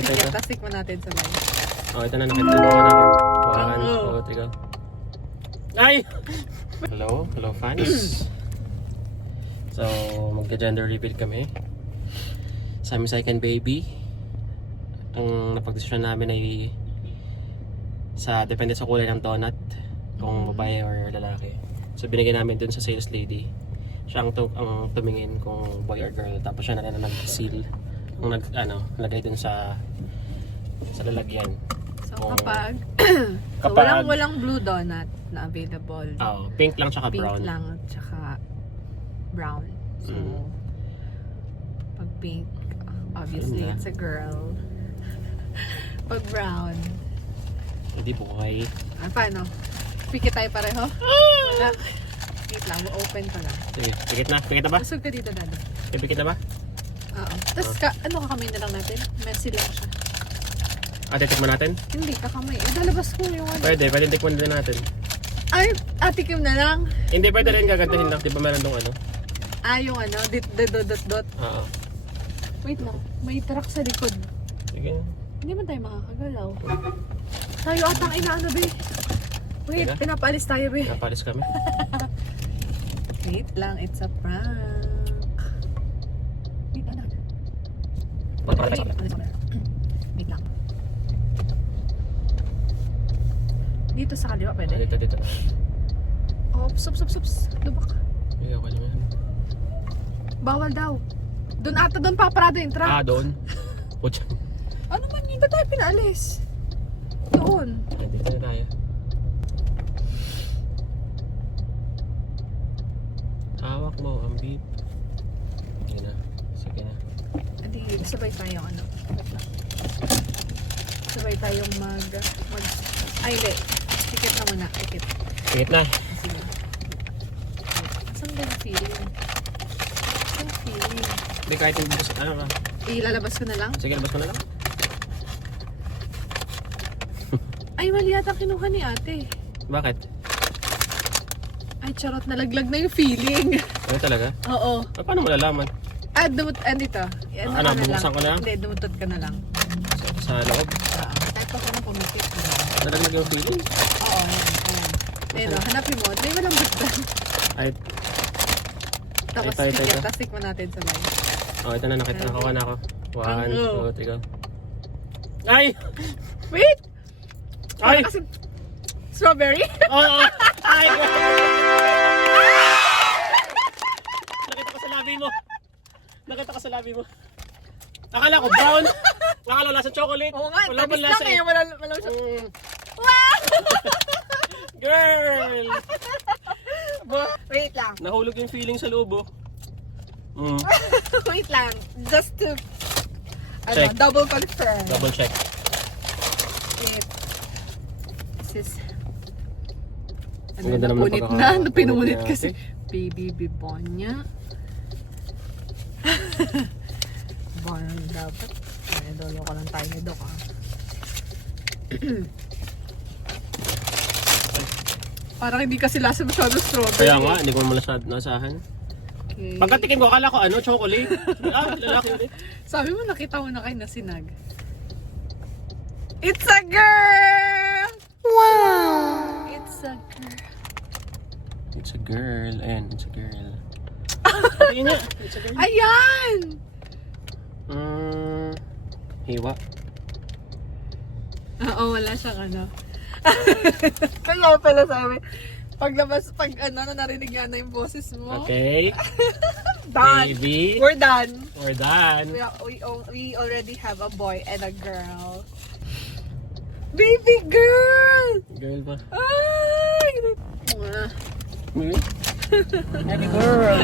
Sige, tasik mo natin sa live. Oh, ito na nakita ko na. 1, 2, 3, go. Ay! Hello fans. So, magka-gender reveal kami sa aming second baby. Ang napag-desisyon namin ay depende sa kulay ng donut, kung babae or lalaki. So, binigay namin dun sa sales lady. Siya ang tumingin kung boy or girl. Tapos siya na rin ang nag-seal. Ang lagay dun sa lalagyan. So, Kung, kapag walang blue donut na available. Pink lang tsaka Pink brown. lang tsaka brown. So, pag pink, obviously it's a girl. Pag brown, Hindi buhay. paano? Pikit tayo pareho? Wala. Wait lang, open ko lang. Sige, pikit na ba? Busog ka dito, Dada. Pikit na ba? Oo. Tapos, kakamay na lang natin? Messy lang siya. Titikman natin? Hindi, kakamay. Lalabas ko yung ano. Pwede tikman din natin. Ay, atikim na lang. Hindi, pwede rin gagandahin lang. Di ba meron dong ano? Yung ano, dot. Oo. Wait lang, may truck sa likod. Sige. Hindi man tayo makakagalaw. Tayo atang inaano, be. Wait, Teka. pinapaalis tayo, be. Napalis kami. Wait lang, it's a prank. Wait, anak. Wait lang. Dito sa kaliwa, pwede? Dito. Oh, sups. Lubak. Ay, okay naman. Bawal daw. Doon paparado yung truck. Doon. Pucha. Ano man yun? Ba't tayo pinaalis? Doon. Dito na tayo. Hawak mo ang beep. Sige na. Hindi, sabay tayong ano. Sabay tayong ay, hindi. Tikit na muna. Tikit. Pikit na. Sige. Saan ba yung feeling? Yung feeling. Hindi, kahit yung bus. Ano ba? Ilalabas ko na lang? Sige, labas mo na lang. Ay, mali yata kinuha ni ate. Bakit? Ay, charot. Nalaglag na yung feeling. Ano talaga? Oo. Paano mo lalaman? Dito. Ano, bubuksan ko na? Hindi, dumutot ka na lang. Sa loob? Type ko na pumipit. Nalaglag yung feeling? Oo, ayan. Hanapin mo. May walang button. Ay, Tapos, ito. tasik mo natin sa live. ito na nakita. Nakakuha na ako. 1, 2, 3, go. Ay! Wait! Ay! Kasi, strawberry? Oo! Ay! Nakita ko sa labi mo. Akala ko brown. Akala lasa chocolate. Oo nga, Wala tamis man lasa lang eh. Wala siya. Wow! Girl! Wait lang. Nahulog yung feeling sa loob, oh. Wait lang. Just to Check. double confirm. Double check. This is Ang ganda naman napunit ng na. Pinunit niya, kasi. Baby Bibonya. Born dapat. Ay, dolo ko lang tayo ni Doc, ha. Parang hindi kasi lasa masyado strawberry. Kaya nga, hindi ko malasad nasahan. Okay. Pagkatikin ko, akala ko chocolate. Lalaki ulit. Sabi mo, nakita mo na kayo na sinag. It's a girl! Wow! It's a girl. It's a girl. Ayan, it's a girl. Tingin niya. It's a girl. Ayan! Hiwa. Oo, wala siyang ano. Kaya pala sabi, paglabas, narinig niya na yung boses mo. Okay. Done. Baby. We're done. We're done. We already have a boy and a girl. Baby girl! Girl ba? Ay! Happy girl.